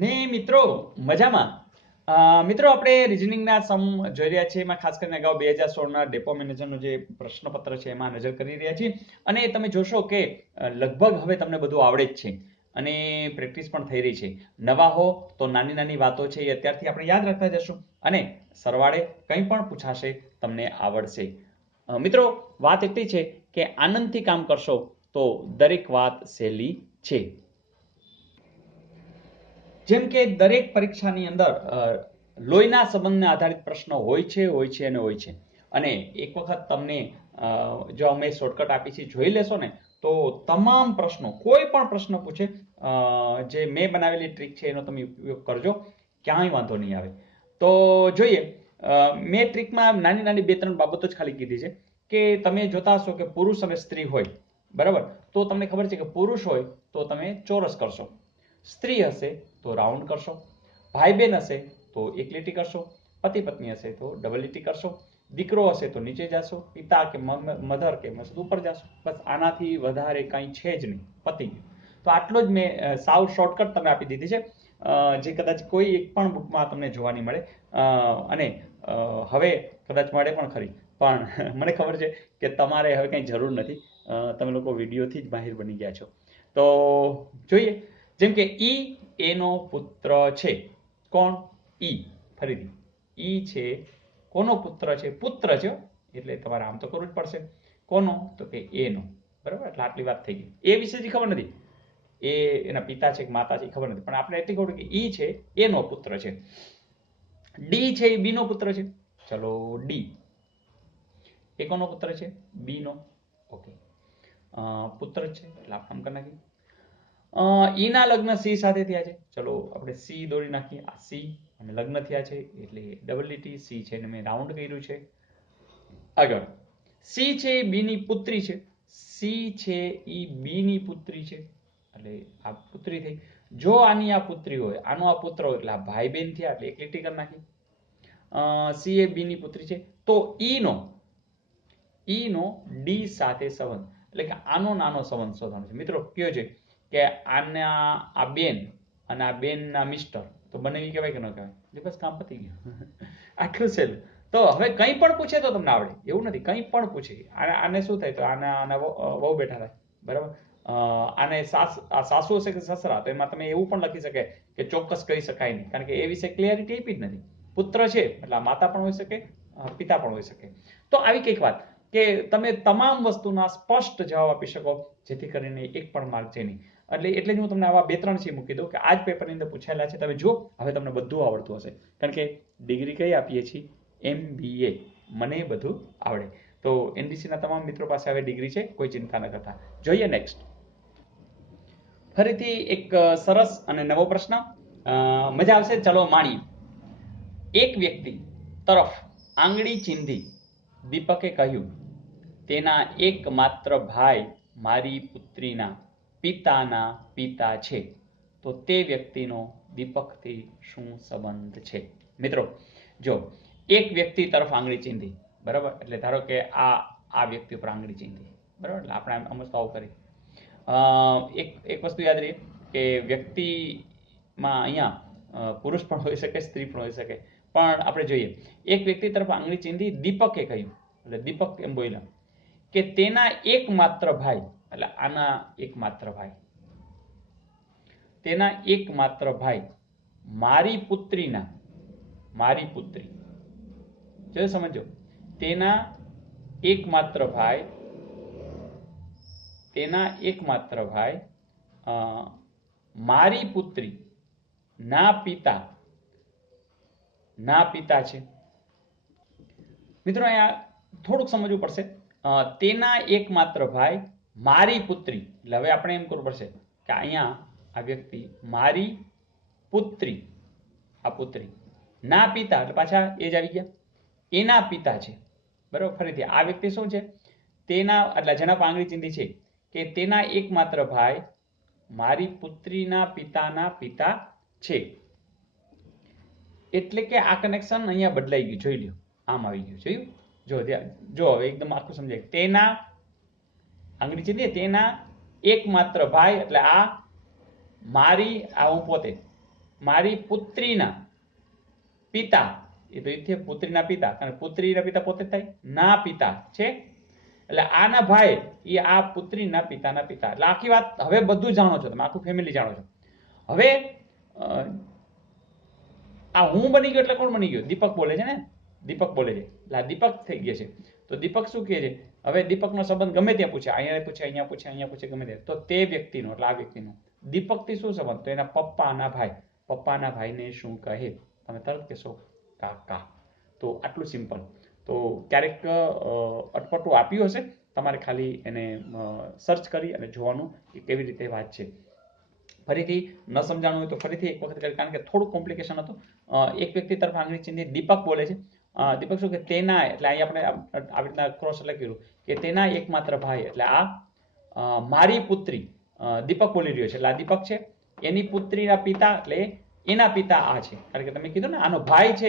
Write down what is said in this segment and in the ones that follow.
ને મિત્રો મજામાં. મિત્રો આપણે રિઝનિંગના સમ જોઈ રહ્યા છીએ. એમાં ખાસ કરીને અગાઉ 2016ના ડેપો મેનેજરનું જે પ્રશ્નપત્ર છે એમાં નજર કરી રહ્યા છીએ. અને તમે જોશો કે લગભગ હવે તમને બધું આવડે જ છે અને પ્રેક્ટિસ પણ થઈ રહી છે. નવા હો તો નાની નાની વાતો છે એ અત્યારથી આપણે યાદ રાખતા જશું અને સરવાળે કંઈ પણ પૂછાશે તમને આવડશે. મિત્રો વાત એટલી છે કે આનંદથી કામ કરશો તો દરેક વાત સહેલી છે. જેમ કે દરેક પરીક્ષાની અંદર લોહીના સંબંધને આધારિત પ્રશ્નો હોય છે. અને એક વખત તમને જો અમે શોર્ટકટ આપી છે જોઈ લેશો ને તો તમામ પ્રશ્નો કોઈ પણ પ્રશ્ન પૂછે જે મેં બનાવેલી ટ્રીક છે એનો તમે ઉપયોગ કરજો, ક્યાંય વાંધો નહીં આવે. તો જોઈએ, મેં ટ્રીકમાં નાની નાની 2-3 બાબતો જ ખાલી કીધી છે કે તમે જોતા હશો કે પુરુષ અને સ્ત્રી હોય, બરાબર, તો તમને ખબર છે કે પુરુષ હોય તો તમે ચોરસ કરશો, સ્ત્રી હશે તો રાઉન્ડ કરશો, ભાઈ બહેન હશે તો એક લીટી કરશો, પતિ પત્ની હશે તો ડબલ લીટી કરશો, દીકરો હશે તો નીચે જશો, પિતા કે મધર કે ઉપર જશો. બસ આનાથી વધારે કંઈ છે જ નહીં, પતી ગયું. તો આટલો જ મેં સાવ શોર્ટકટ તમને આપી દીધી છે, જે કદાચ કોઈ એક પણ બુકમાં તમને જોવા નહીં મળે. અને હવે કદાચ મળે પણ ખરી, પણ મને ખબર છે કે તમારે હવે કંઈ જરૂર નથી. તમે લોકો વિડીયોથી જ માહિર બની ગયા છો. તો જોઈએ, જેમ કે ઈ એનો પુત્ર છે. કોણ? ઈ. ફરીથી ઈ છે કોનો પુત્ર છે? પુત્ર છે, એટલે તમારે આમ તો કરવું જ પડશે. કોનો? તો કે એનો. બરાબર, એટલે આટલી વાત થઈ ગઈ. એ વિશે ખબર નથી, એ એના પિતા છે કે માતા છે ખબર નથી, પણ આપણે એટલી ખબર કે ઈ છે એનો પુત્ર છે. ડી છે એ બી નો પુત્ર છે. ચલો, ડી એ કોનો પુત્ર છે? બી નો. ઓકે, પુત્ર છે એટલે આપણે આમ કરી નાખીએ. ઈના લગ્ન સી સાથે થયા છે. ચલો આપણે સી દોરી નાખીએ. આ સી અને લગ્ન થયા છે એટલે ડબલ લીટી સી છે, મેં રાઉન્ડ કર્યું છે. આગળ સી છે એ બી ની પુત્રી છે. સી છે એ બી ની પુત્રી છે એટલે આ પુત્રી થઈ. જો આની આ પુત્રી હોય, આનો આ પુત્ર હોય એટલે આ ભાઈ બહેન થયા એટલે એક લીટી કરી નાખી. સી એ બી ની પુત્રી છે તો ઈ નો ડી સાથે સંબંધ, એટલે કે આનો નાનો સંબંધ શોધવાનો છે. મિત્રો કયો છે કે આના આ બેન અને આ બેનના મિસ્ટર, તો બંને કહેવાય કે ન કહેવાય? બસ કામ પતી ગયું. આટલું છે. તો હવે કંઈ પણ પૂછે તો તમને આવડે એવું નથી, કંઈ પણ પૂછે. આને શું થાય તો આના બહુ બેઠા થાય, બરાબર. આને સાસુ હશે કે સસરા, તો એમાં તમે એવું પણ લખી શકે કે ચોક્કસ કહી શકાય નહીં, કારણ કે એ વિશે ક્લિયરિટી આપી જ નથી. પુત્ર છે એટલે માતા પણ હોઈ શકે, પિતા પણ હોઈ શકે. તો આવી કંઈક વાત કે તમે તમામ વસ્તુના સ્પષ્ટ જવાબ આપી શકો, જેથી કરીને એક પણ માર્ક છે નહીં. એટલે જ હું તમને આવા 2-3 છે મૂકી દઉં કે આ જ પેપરની અંદર પૂછાયેલા છે. તમે જો હવે તમને બધું આવડતું હશે, કારણ કે ડિગ્રી કઈ આપીએ છીએ? MBA. મને બધું આવડે. તો એનડીસીના તમામ મિત્રો પાસે હવે ડિગ્રી છે, કોઈ ચિંતા ન કરતા. જોઈએ નેક્સ્ટ. ફરીથી એક સરસ અને નવો પ્રશ્ન, મજા આવશે. ચલો માણીએ. એક વ્યક્તિ તરફ આંગળી ચીંધી દીપકે કહ્યું, તેના એકમાત્ર ભાઈ મારી પુત્રીના પિતાના પિતા છે. તો તે વ્યક્તિનો દીપકથી શું સંબંધ છે? મિત્રો જો, એક વ્યક્તિ તરફ આંગળી ચીંધી, બરાબર, એટલે ધારો કે આ વ્યક્તિ ઉપર આંગળી ચીંધી, બરાબર, એટલે આપણે અમસ્ત આવું કરી. એક વસ્તુ યાદ રહી કે વ્યક્તિમાં અહીંયા પુરુષ પણ હોઈ શકે, સ્ત્રી પણ હોઈ શકે. પણ આપણે જોઈએ, એક વ્યક્તિ તરફ આંગળી ચીંધી દીપકે કહ્યું, એટલે દીપક એમ બોલ્યા કે તેના એકમાત્ર ભાઈ, એટલે આના એકમાત્ર ભાઈ, તેના એકમાત્ર ભાઈ મારી પુત્રી, જો સમજો, તેના એકમાત્ર ભાઈ મારી પુત્રી ના પિતા છે. મિત્રો અહીંયા થોડુંક સમજવું પડશે. તેના એકમાત્ર ભાઈ મારી પુત્રી, એટલે હવે આપણે એમ કરવું પડશે કે અહીંયા આ વ્યક્તિ મારી પુત્રી, આ પુત્રી ના પિતા, એટલે પાછા એ જ આવી ગયા, એના પિતા છે. બરાબર, ફરીથી આ વ્યક્તિ શું છે? તેના, એટલે જેના પર આંગળી ચીંધી છે કે તેના એકમાત્ર ભાઈ મારી પુત્રીના પિતાના પિતા છે. એટલે કે આ કનેક્શન અહીંયા બદલાઈ ગયું. જોઈ લ્યો, આમ આવી ગયું. જોયું? જો હવે એકદમ આખું સમજાય. તેના આંગળી ચીંધી, તેના એકમાત્ર ભાઈ, એટલે આ મારી, આ હું પોતે, મારી પુત્રીના પિતા, એ તો એ પુત્રીના પિતા, કારણ પુત્રીના પિતા પોતે જ થાય, ના પિતા છે, એટલે આના ભાઈ એ આ પુત્રીના પિતાના પિતા. એટલે આખી વાત હવે બધું જાણો છો તમે, આખું ફેમિલી જાણો છો. હવે આ હું બની ગયો એટલે કોણ બની ગયો? દીપક બોલે છે ને, દીપક બોલે છે એટલે આ દીપક થઈ ગયા છે. તો દીપક શું કહે છે? હવે દીપકનો સંબંધ ગમે ત્યાં પૂછે, અહીંયા પૂછે, અહીંયા પૂછે, અહીંયા પૂછે, ગમે ત્યાં, તો તે વ્યક્તિનો એટલે આ વ્યક્તિનો દીપકથી શું સંબંધ? તો એના પપ્પાના ભાઈ, પપ્પાના ભાઈને શું કહે? તમે તરત કહેશો કાકા. તો આટલું સિમ્પલ. તો ક્યારેક અટપટું આપ્યું હશે, તમારે ખાલી એને સર્ચ કરી અને જોવાનું કે કેવી રીતે વાત છે. ફરીથી ન સમજાણું હોય તો ફરીથી એક વખત કરી, કારણ કે થોડું કોમ્પ્લિકેશન હતું. એક વ્યક્તિ તરફ આંગળી ચીંધી દીપક બોલે છે. દીપક શું કે તેના, એટલે અહીં આપણે આવી રીતના ક્રોસ લખ્યું કે તેના એકમાત્ર ભાઈ, એટલે આ મારી પુત્રી, દીપક બોલી રહ્યો છે એટલે આ દીપક છે, એની પુત્રીના પિતા એટલે એના પિતા આ છે, કારણ કે તમે કીધું ને આનો ભાઈ છે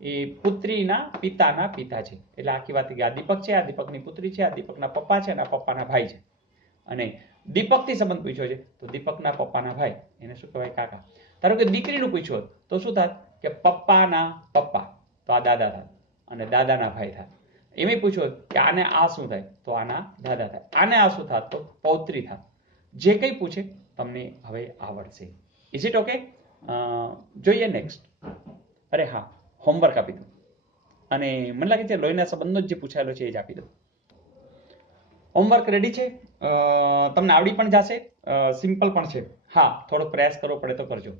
એ પુત્રીના પિતાના પિતા છે, એટલે આખી વાત કે આ દીપક છે, આ દીપકની પુત્રી છે, આ દીપકના પપ્પા છે અને આ પપ્પાના ભાઈ છે. અને દીપકથી સંબંધ પૂછ્યો છે તો દીપકના પપ્પાના ભાઈ એને શું કહેવાય? કાકા. ધારો કે દીકરીનું પૂછ્યું તો શું થાય કે પપ્પાના પપ્પા, તો આ દાદા થાય, અને દાદાના ભાઈ થાય. એમ પૂછ્યો કે આને આ શું થાય? તો આના દાદા થાય. આને આ શું થાય? તો પૌત્રી થાય. જે કંઈ પૂછે તમને હવે આવડશે. Is it okay? જોઈએ નેક્સ્ટ. અરે હા, હોમવર્ક આપી દઉં, અને મને લાગે છે લોહીના સંબંધનો જ જે પૂછાયેલો છે એ જ આપી દઉં. હોમવર્ક રેડી છે? તમને આવડી પણ જશે, સિમ્પલ પણ છે. હા, થોડો પ્રયાસ કરવો પડે તો કરજો,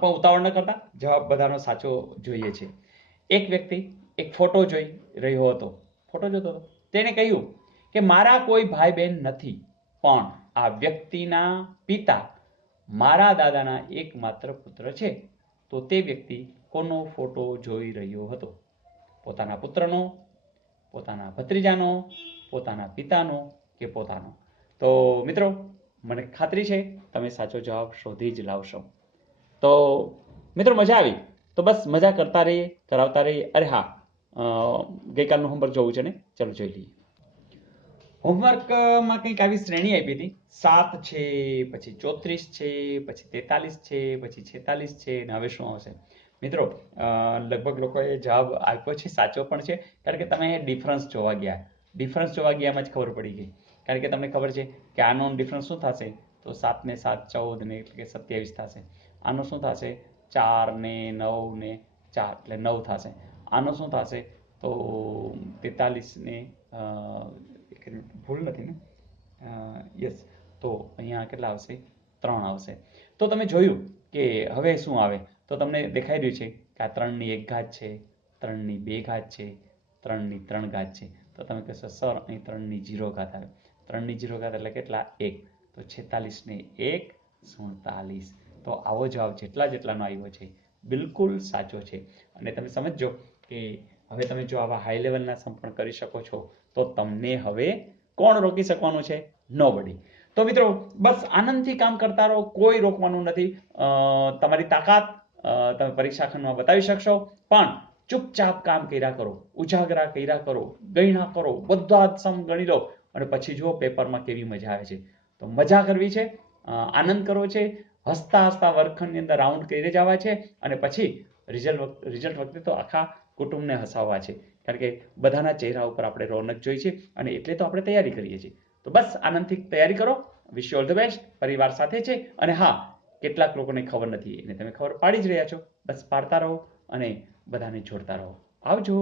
પણ ઉતાવળ ન કરતા, જવાબ બધાનો સાચો જોઈએ છે. એક વ્યક્તિ એક ફોટો જોઈ રહ્યો હતો, ફોટો જોતો હતો, તેણે કહ્યું કે મારા કોઈ ભાઈ બહેન નથી, પણ આ વ્યક્તિના પિતા મારા દાદાના એકમાત્ર પુત્ર છે. તો તે વ્યક્તિ કોનો ફોટો જોઈ રહ્યો હતો? પોતાના પુત્રનો, પોતાના ભત્રીજાનો, પોતાના પિતાનો કે પોતાનો? તો મિત્રો, મને ખાતરી છે તમે સાચો જવાબ શોધી જ લાવશો. તો મિત્રો, મજા આવી તો બસ મજા કરતા રહીએ, કરાવતા રહીએ. અરે હા, ગઈકાલનું હોમવર્ક જોવું છે ને? ચલો જોઈ લઈએ. હોમવર્કમાં કંઈક આવી શ્રેણી આપી હતી, 7 છે, પછી 34 છે, પછી 43 છે, પછી 46 છે, અને હવે શું આવશે? મિત્રો, લગભગ લોકોએ જવાબ આપ્યો છે, સાચો પણ છે, કારણ કે તમે ડિફરન્સ જોવા ગયા. ડિફરન્સ જોવા ગયામાં જ ખબર પડી ગઈ, કારણ કે તમને ખબર છે કે આનો ડિફરન્સ શું થશે? તો 7 ને 7 14 ને એટલે કે 27 થશે. આનો શું થશે? 4 ને 9 ને 4 એટલે 9 થશે. આનો શું થશે? તો 43 ને ભૂલ નથી ને? યસ. તો અહીંયા કેટલા આવશે? 3 આવશે. તો તમે જોયું કે હવે શું આવે? તો તમને દેખાઈ રહ્યું છે કે આ 3 ની 1 ઘાત છે, 3 ની 2 ઘાત છે, 3 ની 3 ઘાત છે. તો તમે કહેશો સર અહીં 3 ની 0 ઘાત આવે. 3 ની 0 ઘાત એટલે કેટલા? 1. તો 46 ને 1 47. તો આવો જવાબ જેટલાનો આવ્યો છે બિલકુલ સાચો છે. અને તમે સમજો કે હવે તમે જો આવા હાઈ લેવલના સમ પણ કરી શકો છો, તો તમને હવે કોણ રોકી શકવાનું છે? નોબડી. તો મિત્રો, બસ આનંદથી કામ કરતા રહો, કોઈ રોકવાનું નથી. તમારી તાકાત તમે પરીક્ષા ખંડમાં બતાવી શકશો, પણ ચૂપચાપ કામ કર્યા કરો, ઉજાગરા કર્યા કરો, ગણ્યા કરો, બધા જ સમ ગણી લો, અને પછી જુઓ પેપરમાં કેવી મજા આવે છે. તો મજા કરવી છે, આનંદ કરવો છે, હસતા હસતા વર્ગખંડની અંદર રાઉન્ડ કરી જવા છે, અને પછી રિઝલ્ટ વખતે તો આખા કુટુંબને હસાવવા છે, કારણ કે બધાના ચહેરા ઉપર આપણે રોનક જોઈ છે, અને એટલે તો આપણે તૈયારી કરીએ છીએ. તો બસ આનંદથી તૈયારી કરો. Wish you all the best. પરિવાર સાથે છે, અને હા, કેટલાક લોકોને ખબર નથી એને તમે ખબર પાડી જ રહ્યા છો. બસ પાડતા રહો અને બધાને જોડતા રહો. આવજો.